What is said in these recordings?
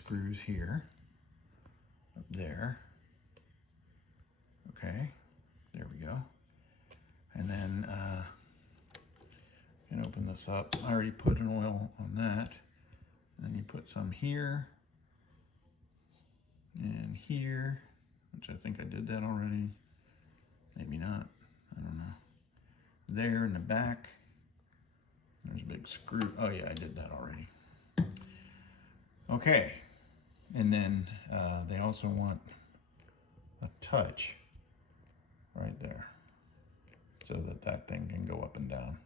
screws here, up there. Okay, there we go. And then you can open this up. I already put an oil on that. And then you put some here and here, which I think I did that already. Maybe not, I don't know. There in the back, there's a big screw. Oh yeah, I did that already. Okay, and then they also want a touch right there so that that thing can go up and down.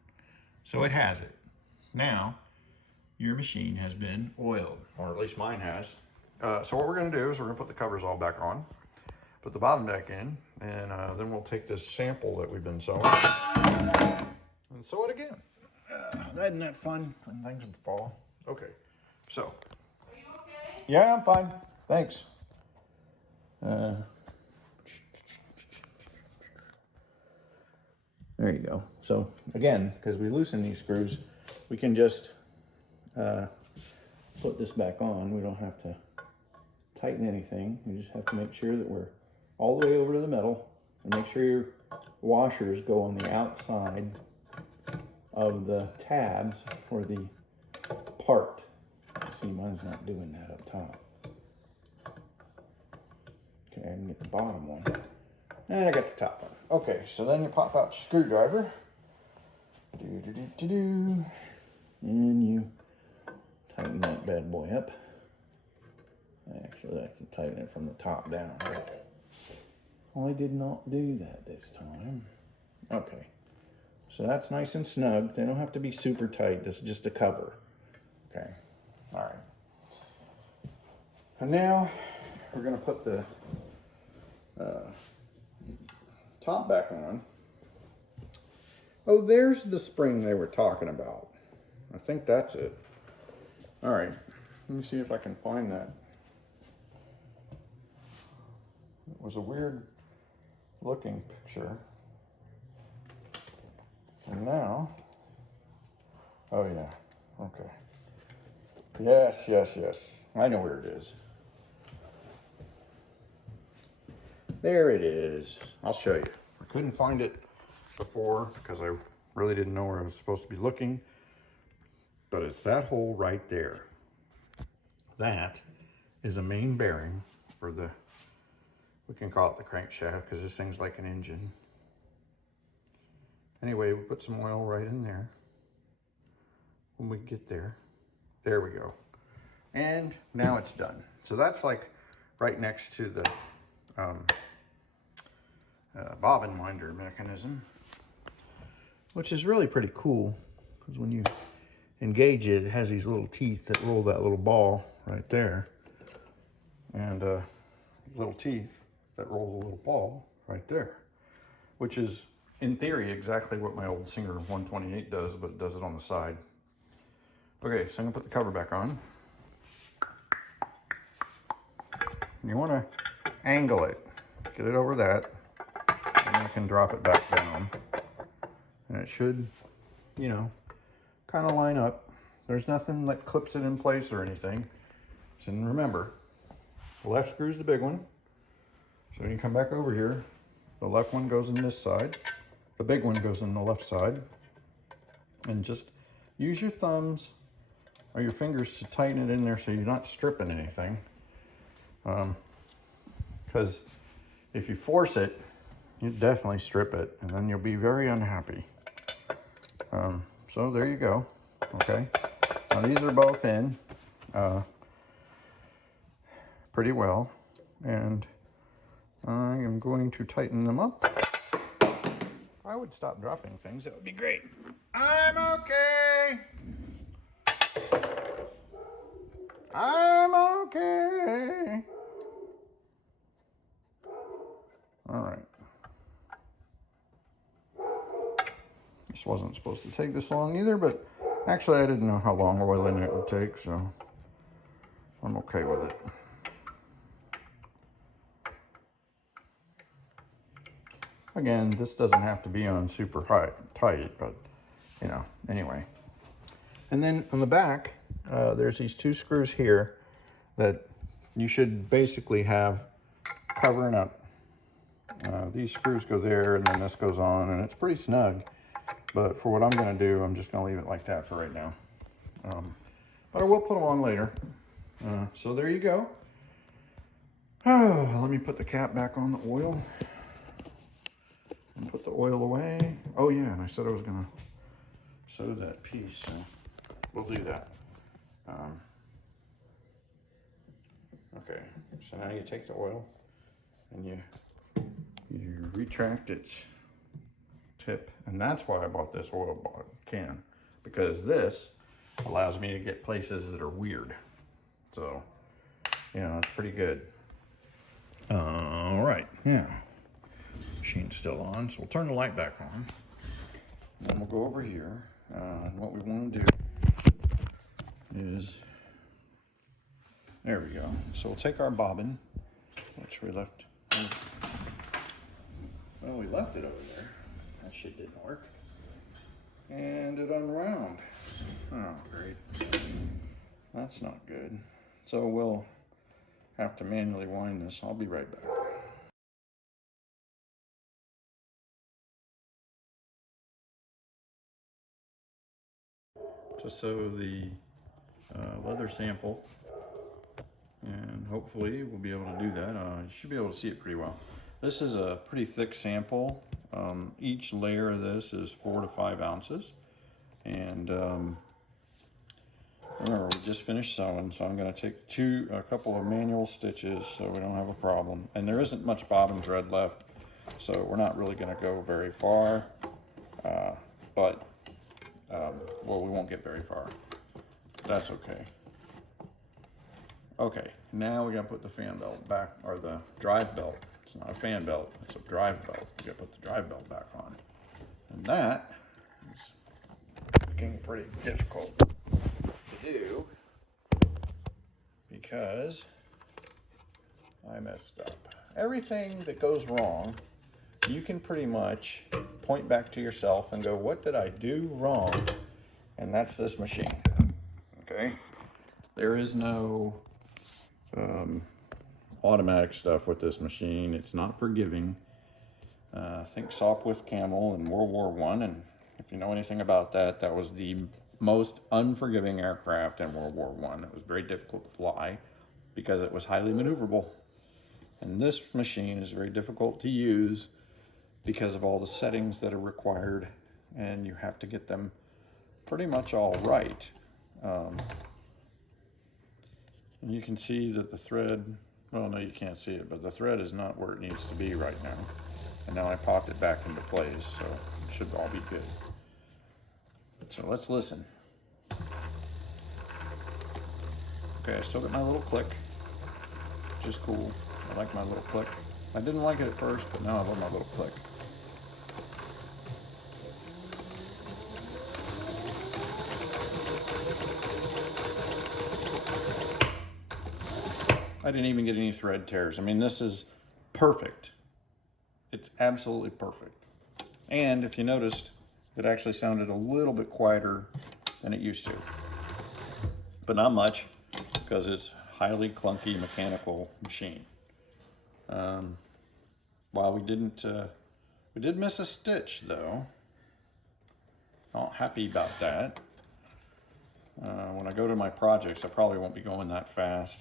So it has it. Now, your machine has been oiled, or at least mine has. So what we're gonna do is we're gonna put the covers all back on, put the bottom back in, and then we'll take this sample that we've been sewing and sew it again. Isn't that fun when things would fall? Okay, so. Are you okay? Yeah, I'm fine, thanks. There you go. So again, because we loosen these screws, we can just put this back on. We don't have to tighten anything. We just have to make sure that we're all the way over to the metal and make sure your washers go on the outside of the tabs for the part. See, mine's not doing that up top. Okay, I can get the bottom one. And I got the top one. Okay, so then you pop out your screwdriver. And you tighten that bad boy up. Actually, I can tighten it from the top down. I did not do that this time. Okay, so that's nice and snug. They don't have to be super tight. This is just a cover. Okay, all right. And now we're gonna put the top back on. Oh, there's the spring they were talking about. I think that's it. All right, let me see if I can find that. It was a weird looking picture. And now, oh yeah, okay. Yes, yes, yes. I know where it is. There it is. I'll show you. I couldn't find it before because I really didn't know where I was supposed to be looking. But it's that hole right there. That is a main bearing for the, we can call it the crankshaft because this thing's like an engine. Anyway, we put some oil right in there. When we get there, there we go. And now it's done. So that's like right next to the bobbin winder mechanism, which is really pretty cool because when you engage it, it has these little teeth that roll that little ball right there, and little teeth that roll the little ball right there, which is in theory exactly what my old Singer 128 does, but it does it on the side. Okay, so I'm gonna put the cover back on. You want to angle it, get it over that, and you can drop it back down, and it should, you know, kind of line up. There's nothing that clips it in place or anything. So remember, the left screw's the big one. So when you come back over here, the left one goes in this side, the big one goes in the left side, and just use your thumbs or your fingers to tighten it in there so you're not stripping anything. Because if you force it, you definitely strip it, and then you'll be very unhappy. So there you go. Okay, now these are both in pretty well, and I am going to tighten them up. If I would stop dropping things, that would be great. I'm okay. I'm okay. All right. This wasn't supposed to take this long either, but actually I didn't know how long oiling it would take, so I'm okay with it. Again, this doesn't have to be on super tight, but you know, anyway. And then on the back, there's these two screws here that you should basically have covering up. These screws go there, and then this goes on, and it's pretty snug. But for what I'm going to do, I'm just going to leave it like that for right now. But I will put them on later. So there you go. Let me put the cap back on the oil. And put the oil away. Oh yeah, and I said I was going to sew that piece, so we'll do that. Okay, so now you take the oil and you retract its tip, and that's why I bought this oil can, because this allows me to get places that are weird. So, you know, it's pretty good. All right, yeah, machine's still on, so we'll turn the light back on. And then we'll go over here, and what we want to do is, there we go. So we'll take our bobbin, which we left. Well, we left it over there. That shit didn't work. And it unwound. Oh, great. That's not good. So we'll have to manually wind this. I'll be right back. To sew the leather sample, and hopefully we'll be able to do that. You should be able to see it pretty well. This is a pretty thick sample. Each layer of this is 4 to 5 ounces. And remember, we just finished sewing, so I'm going to take a couple of manual stitches so we don't have a problem. And there isn't much bobbin thread left, so we're not really going to go very far. Well, we won't get very far. That's okay. Okay, now we got to put the fan belt back, or the drive belt. It's not a fan belt, it's a drive belt. We got to put the drive belt back on. And that is getting pretty difficult to do because I messed up. Everything that goes wrong, you can pretty much point back to yourself and go, what did I do wrong? And that's this machine, okay? There is no automatic stuff with this machine. It's not forgiving. Think Sopwith Camel in World War I, and if you know anything about that, that was the most unforgiving aircraft in World War I. It was very difficult to fly because it was highly maneuverable. And this machine is very difficult to use because of all the settings that are required, and you have to get them pretty much all right. And you can see that the thread, well, no, you can't see it, but the thread is not where it needs to be right now. And now I popped it back into place, so it should all be good. So let's listen. Okay, I still got my little click, which is cool. I like my little click. I didn't like it at first, but now I love my little click. I didn't even get any thread tears. I mean, this is perfect. It's absolutely perfect. And if you noticed, it actually sounded a little bit quieter than it used to. But not much, because it's highly clunky mechanical machine. While we did miss a stitch though. Not happy about that. When I go to my projects, I probably won't be going that fast.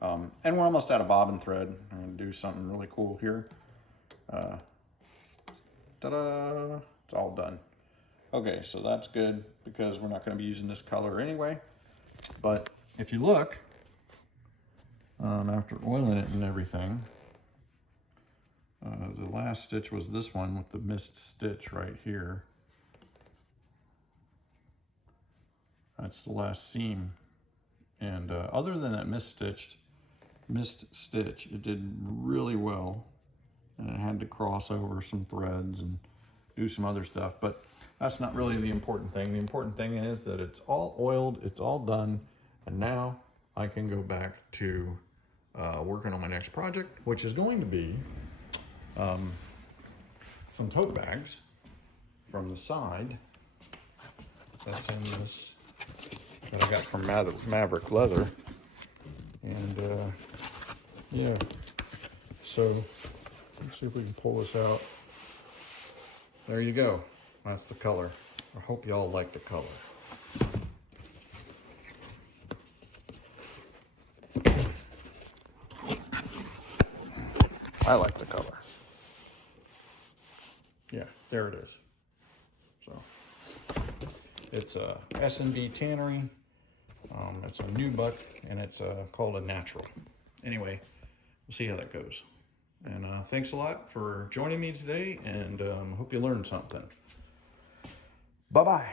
And we're almost out of bobbin thread. I'm going to do something really cool here. Ta-da! It's all done. Okay, so that's good because we're not going to be using this color anyway. But if you look, after oiling it and everything, the last stitch was this one with the missed stitch right here. That's the last seam. And other than that missed stitch, it did really well. And it had to cross over some threads and do some other stuff, but that's not really the important thing. The important thing is that it's all oiled, it's all done, and now I can go back to working on my next project, which is going to be some tote bags from the side. That's in this that I got from Maverick Leather. And yeah, so let's see if we can pull this out. There you go. That's the color. I hope y'all like the color. I like the color. Yeah, there it is. So it's a S&B tannery. It's a nubuck, and it's called a natural. Anyway, we'll see how that goes. And thanks a lot for joining me today, and hope you learned something. Bye-bye.